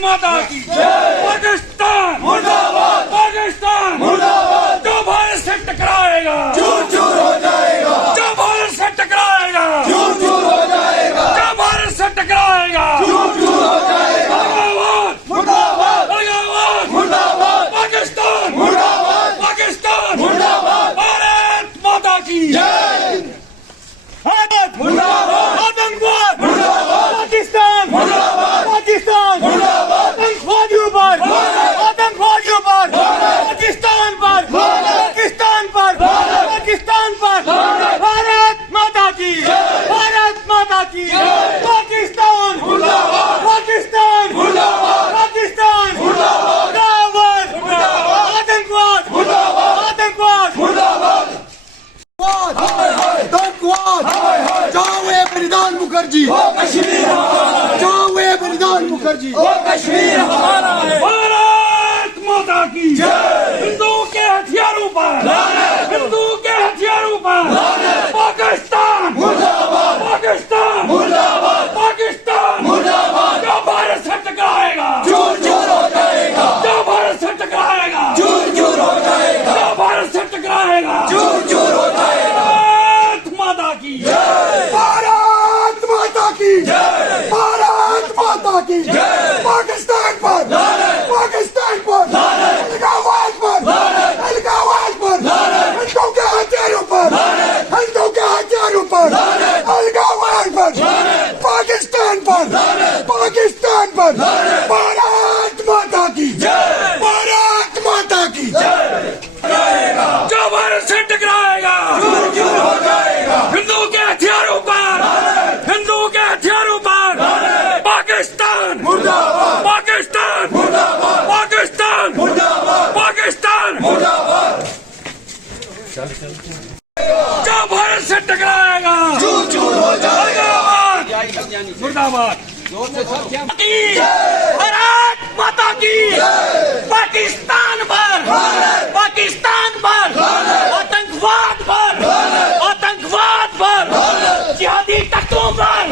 माता की पाकिस्तान मुर्दाबाद, पाकिस्तान मुर्दाबाद। जो भारत से टकराएगा चूर चूर हो जाएगा, जो भारत से टकराएगा चूर चूर हो जाएगा, जो भारत से टकराएगा चूर चूर हो जाएगा। मुर्दाबाद मुर्दाबाद मुर्दाबाद, पाकिस्तान मुर्दाबाद, पाकिस्तान मुर्दाबाद। भारत माता की जय। मुर्दाबाद आतंकवाद मुर्दाबाद, पाकिस्तान मुर्दाबाद, पाकिस्तान मुर्दाबाद। आतंकवादियों पर, आतंकवादियों पर, पाकिस्तान पर, पाकिस्तान पर, पाकिस्तान पर। भारत माता की, भारत माता की। पाकिस्तान मुर्दाबाद, पाकिस्तान मुर्दाबाद, पाकिस्तान मुर्दाबाद। आतंकवाद मुर्दाबाद, आतंकवाद मुर्दाबाद। जाओ बलिदान मुखर्जी, कश्मीर हमारा, जाओ बलिदान मुखर्जी। कश्मीर हमारा है। भारत माता की जय। हिंदुओं के हथियारों पर, हिंदुओं के हथियारों पर पाकिस्तान मुर्दाबाद, पाकिस्तान मुर्दाबाद, पाकिस्तान मुर्दाबाद। जो भारत से टकराएगा चूर चूर हो जाएगा, जो भारत से टकराएगा चूर चूर हो जाएगा, जो भारत से टकराएगा चूर चूर हो जाएगा। भारत माता की जय, भारत माता की जय, भारत माता की जय। पाकिस्तान पर, पाकिस्तान पर, अलगाववाद पर, अलगाववाद पर, हिंदुओं के हथियारों पर, हिंदुओं के हथियारों पर, अलगाववाद पर, पाकिस्तान पर, पाकिस्तान पर। भारत माता की जय, भारत माता की जय। जो भारत से टकराएगा चूर चूर हो जाएगा, हिंदुओं के हथियारों पर, हिंदुओं के हथियारों पर पाकिस्तान मुर्दाबाद, पाकिस्तान मुर्दाबाद, पाकिस्तान मुर्दाबाद, पाकिस्तान मुर्दाबाद। जो भारत से टकराएगा चूर चूर हो जाएगा। मुर्दाबाद। भारत माता की पाकिस्तान पर, पाकिस्तान पर, आतंकवाद पर, आतंकवाद पर, जिहादी तत्वों पर,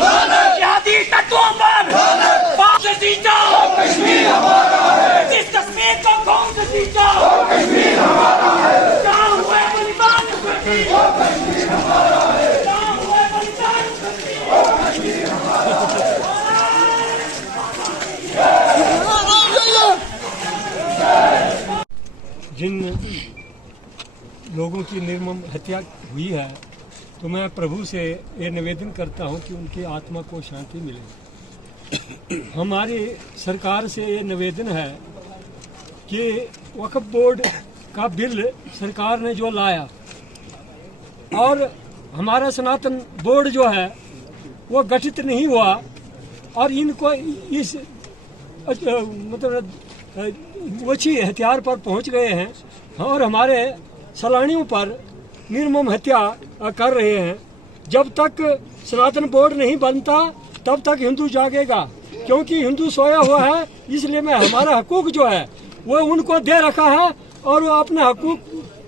जिहादी तत्वों पर। कौन से जीता कश्मीर हमारा है, जिस कश्मीर को कौन से जीता कश्मीर हमारा है। जहाँ हुए बलिदान कश्मीर हमारा है, जहाँ हुए बलिदान कश्मीर हमारा है। जिन लोगों की निर्मम हत्या हुई है, तो मैं प्रभु से ये निवेदन करता हूं कि उनकी आत्मा को शांति मिले। हमारी सरकार से ये निवेदन है कि वक्फ बोर्ड का बिल सरकार ने जो लाया और हमारा सनातन बोर्ड जो है वो गठित नहीं हुआ और इनको इस मतलब वची हथियार पर पहुंच गए हैं और हमारे सैलानियों पर निर्मम हत्या कर रहे हैं। जब तक सनातन बोर्ड नहीं बनता तब तक हिंदू जागेगा, क्योंकि हिंदू सोया हुआ है। इसलिए मैं हमारा हकूक जो है वो उनको दे रखा है और वो अपने हकूक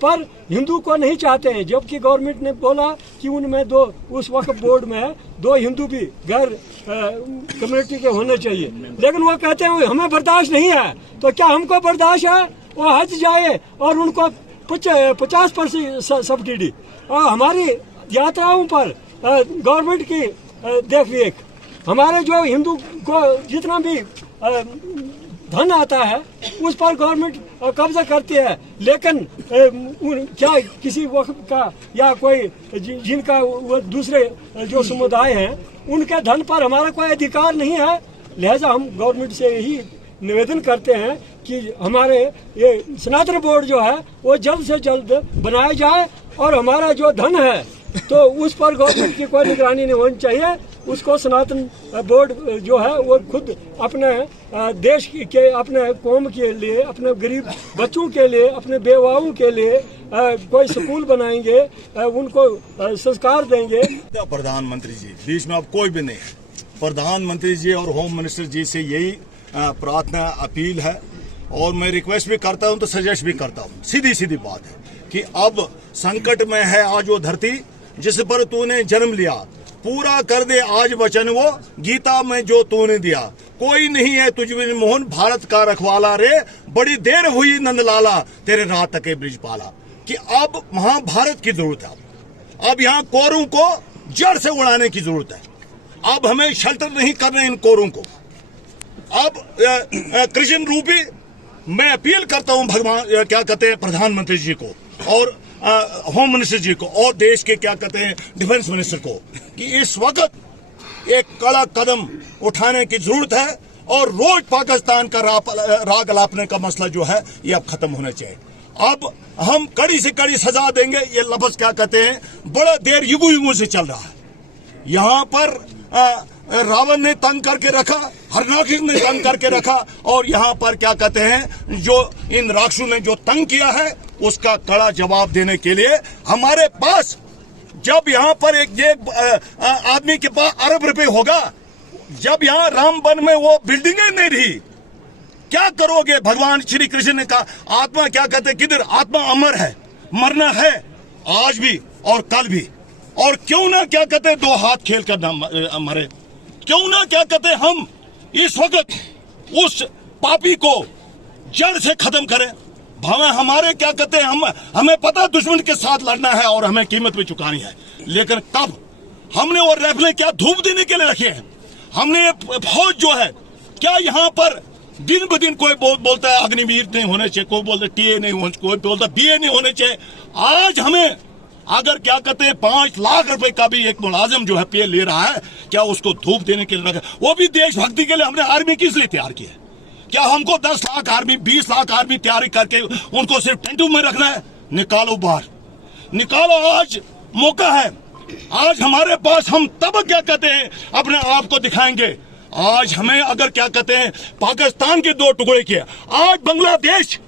पर हिंदू को नहीं चाहते हैं। जबकि गवर्नमेंट ने बोला कि उनमें दो, उस वक्फ बोर्ड में 2 हिंदू भी गैर कम्युनिटी के होने चाहिए, लेकिन वो कहते हैं हमें बर्दाश्त नहीं है। तो क्या हमको बर्दाश्त है? वो हज जाए और उनको 50% सब्सिडी और हमारी यात्राओं पर गवर्नमेंट की देखरेख, हमारे जो हिंदू को जितना भी धन आता है उस पर गवर्नमेंट कब्जा करती है। लेकिन क्या किसी वक्त का या कोई जिनका वो दूसरे जो समुदाय हैं उनके धन पर हमारा कोई अधिकार नहीं है। लिहाजा हम गवर्नमेंट से यही निवेदन करते हैं कि हमारे ये सनातन बोर्ड जो है वो जल्द से जल्द बनाया जाए और हमारा जो धन है तो उस पर गवर्नमेंट की कोई निगरानी नहीं होनी चाहिए। उसको सनातन बोर्ड जो है वो खुद अपने देश के, अपने कौम के लिए, अपने गरीब बच्चों के लिए, अपने बेवाओं के लिए कोई स्कूल बनाएंगे, उनको संस्कार देंगे। प्रधानमंत्री जी बीच में अब कोई भी नहीं है। प्रधानमंत्री जी और होम मिनिस्टर जी से यही प्रार्थना अपील है और मैं रिक्वेस्ट भी करता हूं तो सजेस्ट भी करता हूं। सीधी सीधी बात है कि अब संकट में है आज वो धरती जिस पर तूने जन्म लिया, पूरा कर दे आज वचन वो गीता में जो तूने दिया। कोई नहीं है तुझ में मोहन भारत का रखवाला रे, बड़ी देर हुई नंदलाला तेरे रात तक ब्रिज पाला। कि अब महाभारत की जरूरत है। अब यहाँ कोरों को जड़ से उड़ाने की जरूरत है। अब हमें शेल्टर नहीं करना इन कोरों को। अब कृष्ण रूपी मैं अपील करता हूं भगवान क्या कहते हैं प्रधानमंत्री जी को और होम मिनिस्टर जी को और देश के क्या कहते हैं डिफेंस मिनिस्टर को कि इस वक्त एक कड़ा कदम उठाने की जरूरत है और रोज पाकिस्तान का राग अलापने का मसला जो है ये अब खत्म होना चाहिए। अब हम कड़ी से कड़ी सजा देंगे, ये लफ्ज क्या कहते हैं बड़ा देर युगों से चल रहा है। यहाँ पर रावण ने तंग करके रखा, हरनाक्षस ने तंग करके रखा और यहाँ पर क्या कहते हैं जो इन राक्षसों ने जो तंग किया है उसका कड़ा जवाब देने के लिए हमारे पास जब यहाँ पर एक आदमी के पास अरब रुपए होगा, जब यहाँ रामबन में वो बिल्डिंगें नहीं रही, क्या करोगे? भगवान श्री कृष्ण ने कहा आत्मा क्या कहते किधर, आत्मा अमर है, मरना है आज भी और कल भी। और क्यों ना क्या कहते दो हाथ खेल कर ना मरे, क्यों ना क्या कहते हम इस वक्त उस पापी को जड़ से खत्म करें। हमारे क्या कहते हैं हमें पता दुश्मन के साथ लड़ना है और हमें कीमत भी चुकानी है, लेकिन कब हमने वो राइफलें क्या धूप देने के लिए रखे हैं? हमने ये फौज जो है क्या यहाँ पर दिन ब दिन कोई बोलता है अग्निवीर नहीं होने चाहिए, कोई बोलता है टीए नहीं होने चाहिए, कोई बोलता है बीए नहीं होने चाहिए। आज हमें अगर क्या कहते हैं 5 लाख रुपए का भी एक मुलाजिम जो है पे ले रहा है, क्या उसको धूप देने के लिए रखा? वो भी देशभक्ति के लिए हमने आर्मी किस लिए तैयार की है? क्या हमको 10 लाख आर्मी 20 लाख आर्मी तैयारी करके उनको सिर्फ टेंटू में रखना है? निकालो बाहर, निकालो, आज मौका है। आज हमारे पास हम तब क्या कहते हैं अपने आप को दिखाएंगे। आज हमें अगर क्या कहते हैं पाकिस्तान के 2 टुकड़े किए, आज बांग्लादेश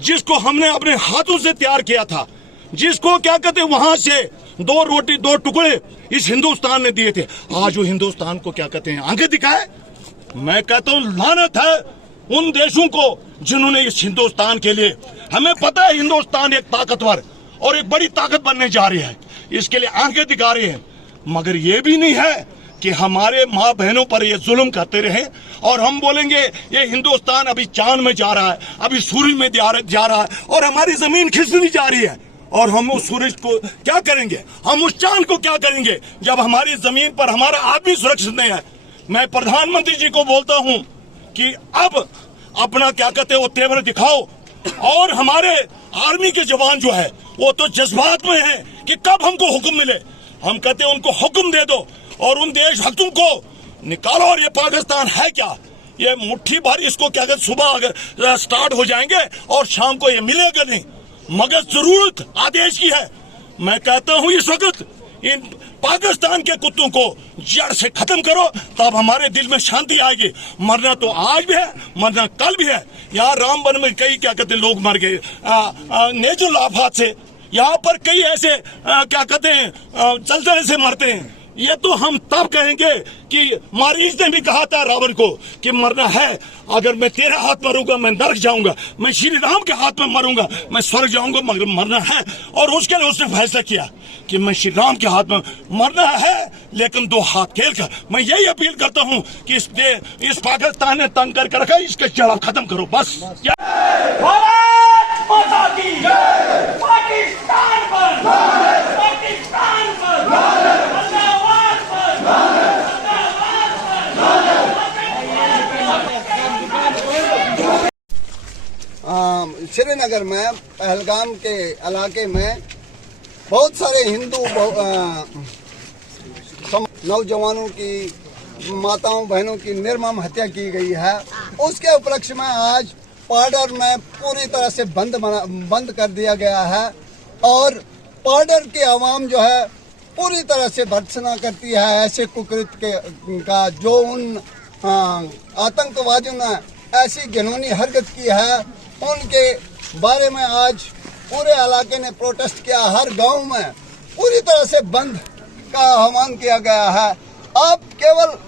जिसको हमने अपने हाथों से तैयार किया था, जिसको क्या कहते हैं वहां से 2 रोटी 2 टुकड़े इस हिंदुस्तान ने दिए थे, आज वो हिंदुस्तान को क्या कहते हैं आगे दिखाए। मैं कहता हूं लानत है उन देशों को जिन्होंने इस हिंदुस्तान के लिए, हमें पता है हिंदुस्तान एक ताकतवर और एक बड़ी ताकत बनने जा रही है, इसके लिए आगे दिखा रहे हैं, मगर ये भी नहीं है कि हमारे माँ बहनों पर ये जुल्म करते रहे और हम बोलेंगे ये हिंदुस्तान अभी चांद में जा रहा है, अभी सूरज में जा रहा है और हमारी जमीन खिसकती जा रही है। और हम उस सूरज को क्या करेंगे, हम उस चांद को क्या करेंगे जब हमारी जमीन पर हमारा आदमी सुरक्षित नहीं है। मैं प्रधानमंत्री जी को बोलता हूं कि अब अपना क्या कहते हैं वो तेवर दिखाओ और हमारे आर्मी के जवान जो है वो तो जज्बात में है कि कब हमको हुक्म मिले, हम कहते हैं उनको हुक्म दे दो और उन देशभक्तों को निकालो। और ये पाकिस्तान है क्या, ये मुट्ठी भर इसको क्या कहते सुबह अगर स्टार्ट हो जाएंगे और शाम को ये मिलेगा नहीं, मगर जरूरत आदेश की है। मैं कहता हूं इस वक्त इन पाकिस्तान के कुत्तों को जड़ से खत्म करो, तब हमारे दिल में शांति आएगी। मरना तो आज भी है, मरना कल भी है। यहाँ रामबन में कई क्या कहते लोग मर गए नेचुरल आफत से, यहाँ पर कई ऐसे क्या कहते हैं चलते से मरते हैं। ये तो हम तब कहेंगे कि मारीज ने भी कहा था रावण को कि मरना है, अगर मैं तेरे हाथ मरूंगा मैं नरक जाऊंगा, मैं श्री राम के हाथ में मरूंगा मैं स्वर्ग जाऊंगा, मगर मरना है। और उसके लिए उसने फैसला किया कि मैं श्री राम के हाथ में मरना है, लेकिन 2 हाथ खेल कर। मैं यही अपील करता हूं कि इस पाकिस्तान ने तंग करके रखा, इसका जड़ खत्म करो बस। भारत माता की जय, पाकिस्तान पर, पाकिस्तान पर, श्रीनगर में पहलगाम के इलाके में बहुत सारे हिंदू नौजवानों की, माताओं बहनों की निर्मम हत्या की गई है। उसके उपलक्ष्य में आज पाडर में पूरी तरह से बंद कर दिया गया है और पाडर की आवाम जो है पूरी तरह से भर्त्सना करती है ऐसे कुकृत्य का जो उन आतंकवादियों ने ऐसी घिनौनी हरकत की है, उनके बारे में आज पूरे इलाके ने प्रोटेस्ट किया। हर गांव में पूरी तरह से बंद का आह्वान किया गया है। अब केवल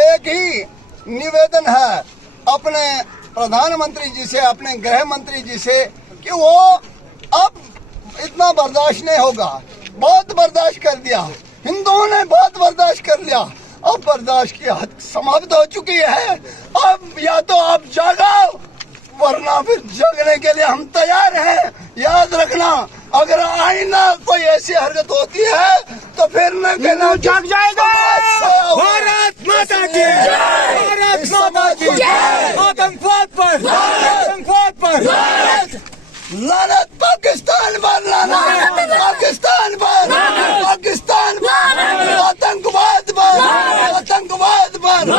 एक ही निवेदन है अपने प्रधानमंत्री जी से, अपने गृह मंत्री जी से कि वो अब इतना बर्दाश्त नहीं होगा, बहुत बर्दाश्त कर दिया, हिंदुओं ने बहुत बर्दाश्त कर लिया, अब बर्दाश्त की हद समाप्त हो चुकी है। अब या तो आप जागो, वरना फिर जगने के लिए हम तैयार हैं। याद रखना, अगर आईना कोई ऐसी हरकत होती है तो फिर न कहना जाग जाएगा। भारत माता की जय, भारत माता की जय। आतंकवाद पर, आतंकवाद पर लानत पाकिस्तान पर, लानत पाकिस्तान पर, पाकिस्तान पर, आतंकवाद पर, आतंकवाद पर।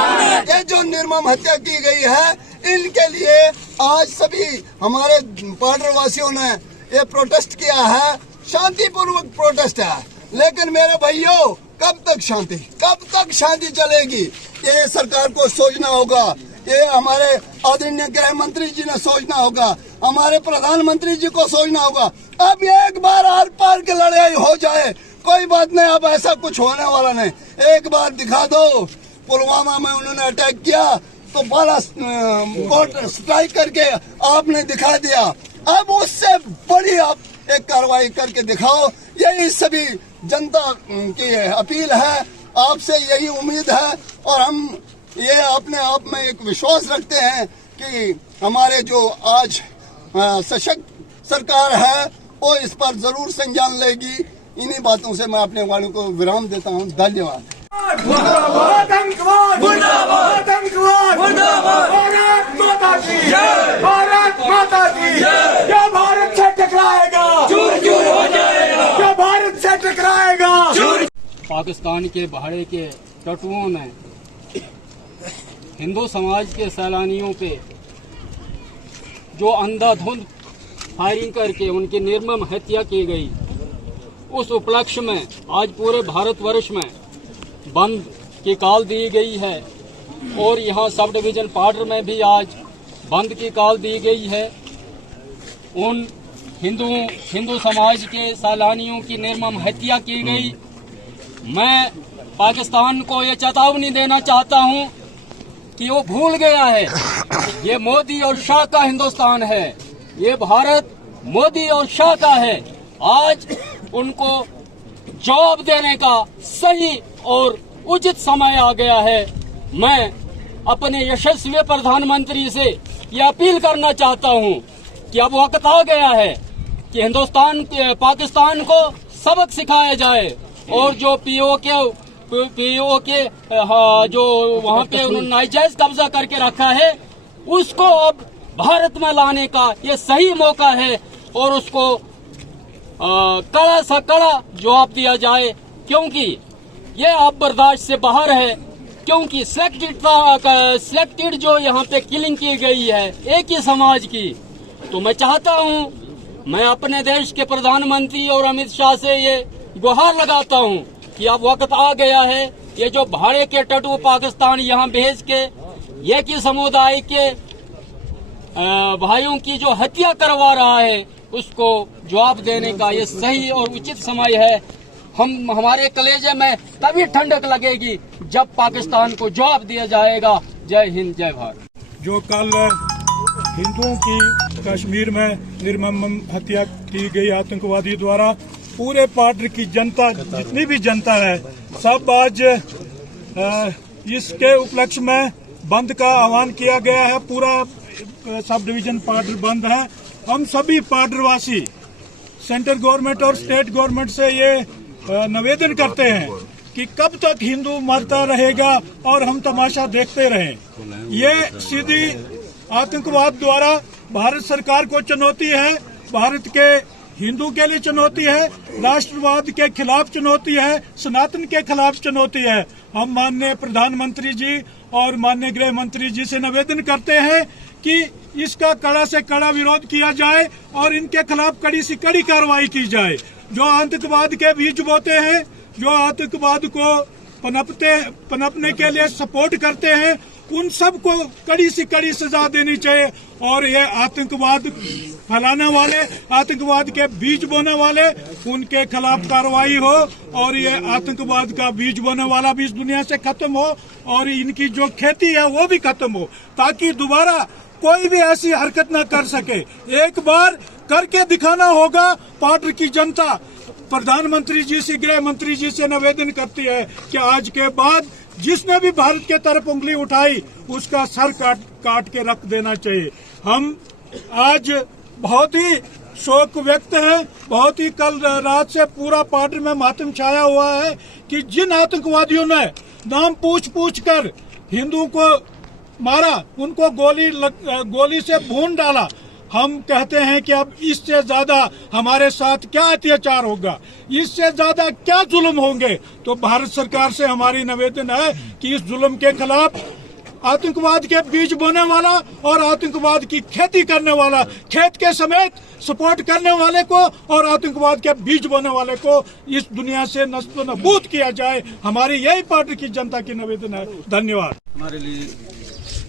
ये जो निर्मम हत्या की गई है, इनके लिए आज सभी हमारे पाडर वासियों ने ये प्रोटेस्ट किया है। शांतिपूर्वक प्रोटेस्ट है, लेकिन मेरे भाइयों, कब तक शांति, कब तक शांति चलेगी? ये सरकार को सोचना होगा, ये हमारे आदरणीय गृह मंत्री जी ने सोचना होगा, हमारे प्रधानमंत्री जी को सोचना होगा। अब एक बार आर पार की लड़ाई हो जाए, कोई बात नहीं, अब ऐसा कुछ होने वाला नहीं। एक बार दिखा दो, पुलवामा में उन्होंने अटैक किया तो 12 स्ट्राइक करके आपने दिखा दिया। अब उससे बड़ी आप एक कार्रवाई करके दिखाओ। यही सभी जनता की अपील है, आपसे यही उम्मीद है। और हम ये अपने आप में एक विश्वास रखते हैं कि हमारे जो आज सशक्त सरकार है वो इस पर जरूर संज्ञान लेगी। इन्हीं बातों से मैं अपने वालों को विराम देता हूँ। धन्यवाद। आतंकवाद मुर्दाबाद, आतंकवाद मुर्दाबाद। भारत माता की जय, भारत माता की जय। क्या भारत से टकराएगा, चूर चूर हो जाएगा। क्या भारत से टकराएगा, चूर। पाकिस्तान के भाड़े के टटुओं ने हिंदू समाज के सैलानियों पे जो अंधाधुंध फायरिंग करके उनकी निर्मम हत्या की गई, उस उपलक्ष्य में आज पूरे भारतवर्ष में बंद की कॉल दी गई है। और यहाँ सब डिवीजन पाडर में भी आज बंद की कॉल दी गई है। उन हिंदू समाज के सैलानियों की निर्मम हत्या की गई। मैं पाकिस्तान को ये चेतावनी देना चाहता हूँ कि वो भूल गया है, ये मोदी और शाह का हिंदुस्तान है, ये भारत मोदी और शाह का है। आज उनको जवाब देने का सही और उचित समय आ गया है। मैं अपने यशस्वी प्रधानमंत्री से ये अपील करना चाहता हूँ कि अब वक्त आ गया है कि पाकिस्तान को सबक सिखाया जाए। और जो पीओके जो वहाँ पे उन्होंने नाजायज कब्जा करके रखा है, उसको अब भारत में लाने का ये सही मौका है और उसको कड़ा सा कड़ा जवाब दिया जाए, क्योंकि ये अब बर्दाश्त से बाहर है। क्योंकि सिलेक्टेड जो यहाँ पे किलिंग की गई है एक ही समाज की। तो मैं चाहता हूँ, मैं अपने देश के प्रधानमंत्री और अमित शाह से ये गुहार लगाता हूँ कि अब वक्त आ गया है, ये जो भाड़े के टटू पाकिस्तान यहाँ भेज के एक ही समुदाय के भाइयों की जो हत्या करवा रहा है, उसको जवाब देने का ये सही और उचित समय है। हमारे कलेजे में तभी ठंडक लगेगी जब पाकिस्तान को जवाब दिया जाएगा। जय हिंद, जय भारत। जो कल हिंदुओं की कश्मीर में निर्मम हत्या की गई आतंकवादी द्वारा, पूरे पाडर की जनता, जितनी भी जनता है, सब आज इसके उपलक्ष्य में बंद का आह्वान किया गया है। पूरा सब डिवीजन पाडर बंद है। हम सभी पाडरवासी सेंट्रल गवर्नमेंट और स्टेट गवर्नमेंट से ये निवेदन करते हैं कि कब तक हिंदू मरता रहेगा और हम तमाशा देखते रहें। ये सीधी आतंकवाद द्वारा भारत सरकार को चुनौती है, भारत के हिंदू के लिए चुनौती है, राष्ट्रवाद के खिलाफ चुनौती है, सनातन के खिलाफ चुनौती है। हम माननीय प्रधानमंत्री जी और माननीय गृह मंत्री जी से निवेदन करते हैं कि इसका कड़ा से कड़ा विरोध किया जाए और इनके खिलाफ कड़ी से कड़ी कार्रवाई की जाए। जो आतंकवाद के बीज बोते हैं, जो आतंकवाद को पनपने के लिए सपोर्ट करते हैं, उन सबको कड़ी से कड़ी सजा देनी चाहिए। और ये आतंकवाद फैलाने वाले, आतंकवाद के बीज बोने वाले, उनके खिलाफ कार्रवाई हो और ये आतंकवाद का बीज बोने वाला भी इस दुनिया से खत्म हो और इनकी जो खेती है वो भी खत्म हो, ताकि दोबारा कोई भी ऐसी हरकत न कर सके। एक बार करके दिखाना होगा। पाडर की जनता प्रधानमंत्री जी से, गृह मंत्री जी से निवेदन करती है कि आज के बाद जिसने भी भारत के तरफ उंगली उठाई उसका सर काट के रख देना चाहिए। हम आज बहुत ही शोक व्यक्त है, बहुत ही कल रात से पूरा पार्टी में मातम छाया हुआ है कि जिन आतंकवादियों ने नाम पूछ कर हिंदुओं को मारा, उनको गोली से भून डाला, हम कहते हैं कि अब इससे ज्यादा हमारे साथ क्या अत्याचार होगा, इससे ज्यादा क्या जुल्म होंगे। तो भारत सरकार से हमारी निवेदन है कि इस जुल्म के खिलाफ आतंकवाद के बीज बोने वाला और आतंकवाद की खेती करने वाला, खेत के समेत सपोर्ट करने वाले को और आतंकवाद के बीज बोने वाले को इस दुनिया से नस्तो नबूद किया जाए। हमारी यही पार्टी की जनता की निवेदन है। धन्यवाद। हमारे लिए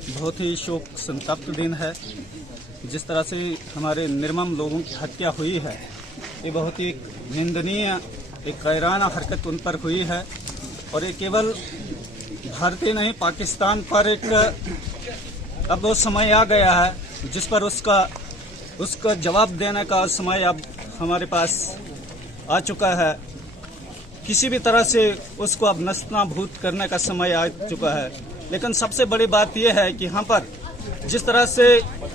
बहुत ही शोक संतप्त दिन है। जिस तरह से हमारे निर्मम लोगों की हत्या हुई है, ये बहुत ही निंदनीय, एक कायराना हरकत उन पर हुई है। और ये केवल भारतीय नहीं, पाकिस्तान पर एक अब वो समय आ गया है जिस पर उसका जवाब देने का समय अब हमारे पास आ चुका है। किसी भी तरह से उसको अब नस्तनाबूद करने का समय आ चुका है। लेकिन सबसे बड़ी बात यह है कि यहाँ पर जिस तरह से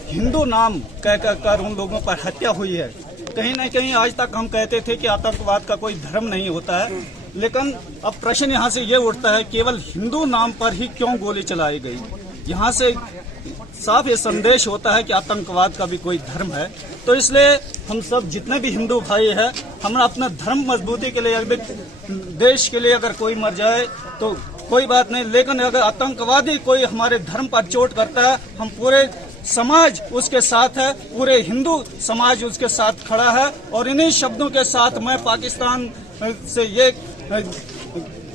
हिंदू नाम कहकर उन लोगों पर हत्या हुई है, कहीं न कहीं आज तक हम कहते थे कि आतंकवाद का कोई धर्म नहीं होता है, लेकिन अब प्रश्न यहाँ से ये उठता है केवल हिंदू नाम पर ही क्यों गोली चलाई गई। यहाँ से साफ ये संदेश होता है कि आतंकवाद का भी कोई धर्म है। तो इसलिए हम सब जितने भी हिंदू भाई हैं, हम अपना धर्म मजबूती के लिए, अगर देश के लिए अगर कोई मर जाए तो कोई बात नहीं, लेकिन अगर आतंकवादी कोई हमारे धर्म पर चोट करता है, हम पूरे समाज उसके साथ है, पूरे हिंदू समाज उसके साथ खड़ा है। और इन्हीं शब्दों के साथ मैं पाकिस्तान से ये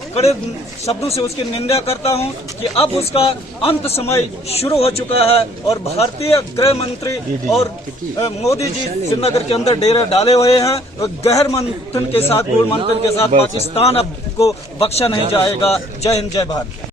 कड़े शब्दों से उसकी निंदा करता हूं कि अब उसका अंत समय शुरू हो चुका है और भारतीय गृह मंत्री और मोदी जी श्रीनगर के अंदर डेरे डाले हुए हैं। और गहर मंथन के साथ, गूढ़ मंथन के साथ पाकिस्तान अब को बख्शा नहीं जाएगा। जय हिंद, जय भारत।